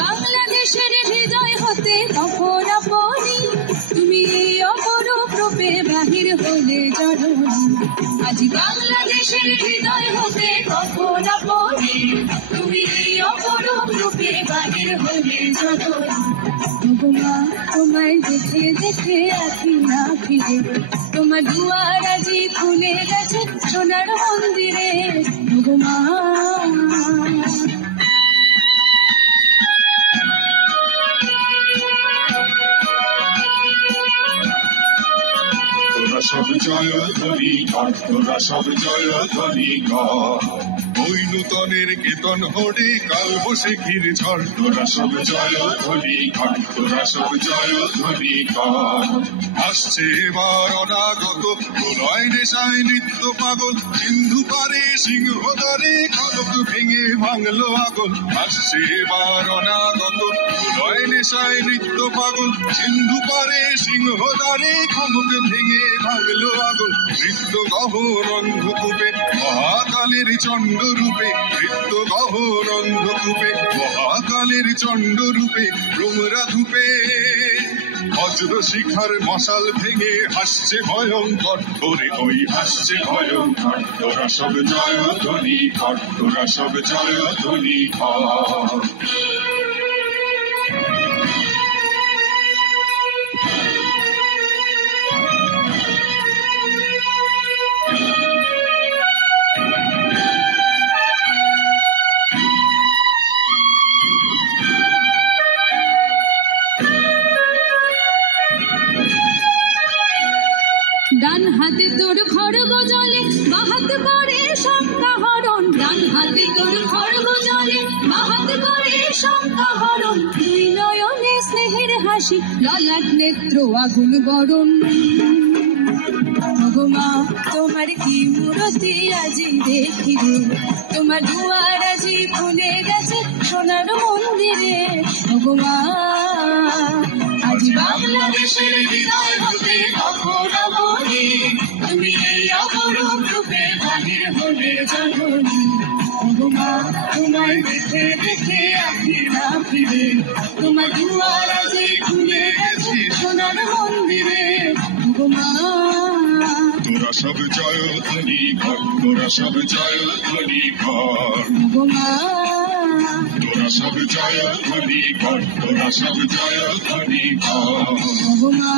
বাংলাদেশের হৃদয় হতে কখন আপনি তুমি অপরূপ রূপে বাহির হলে জননী। আজ বাংলাদেশের হৃদয় হতে কখন আপনি তুমি অপরূপ রূপে বাহির হলে জননী। ভগমা তোমায় দেখে দেখে আঁখি না ফিরে, তোমার দুয়ার আজি খুলে গেছে সোনার মন্দিরে। ভগমা সব জয় ধ্বনি কর, তোরা সব জয় ধ্বনি কর। ওই নূতনের কেতন হরে কাল বৈশাখীর ঝড়, তোরা সব জয় ধ্বনি কর, তোরা সব জয় ধ্বনি কর। আসছে এবার অনাগত প্রলয় নেশায় নৃত্য পাগল, সিন্ধু পারে সিংহদ্বারে কনক ভেঙে ভাঙলো আগল। আসছে এবার অনাগত প্রলয় নেশায় নৃত্য পাগল, সিন্ধু পারে সিংহদ্বারে কনক ভেঙে ভাঙলো আগল। নৃত্য গহন অন্ধকূপে মহাকালের চণ্ড রূপে, নৃত্য গহন অন্ধকূপে মহাকালের চণ্ড রূপে। ভ্রমরা ধূপে বজ্র শিখার মশাল ভেঙে হাসছে ভয়ঙ্কর, ওরে ওই হাসছে ভয়ঙ্কর। তোরা সব জয় ধ্বনি কর, তোরা সব জয় ধ্বনি কর। ডান হাতে তোর খড়গ জলে বাহাত করে শঙ্কা হরণ, ডান হাতে তোর খড়গ জলে বাহাত করে শঙ্কা হরণ। দুই নয়নে স্নেহের হাসি, ললাট নেত্র আগুন বরণ। ভগমা তোমার কি মূরতি আজি দেখি রে, তোমার দুয়ার আজি খুলে গেছে সোনার মন্দিরে। ভগমা আজ বাংলাদেশের হৃদয় হতে কখন আপনি তুমি এই অপরূপ রূপে বাহির হলে জননী। ভগমা তোমায় দেখে দেখে আঁখি না ফিরে, তোমার দুয়ার আজি খুলে গেছে সোনার মন্দিরে। ভগমা তোরা সব জয় ধ্বনি কর, তোরা সব জয় ধ্বনি কর। ভগমা তোরা সব জয় ধ্বনি কর, তোরা সব জয় ধ্বনি কর। ভগমা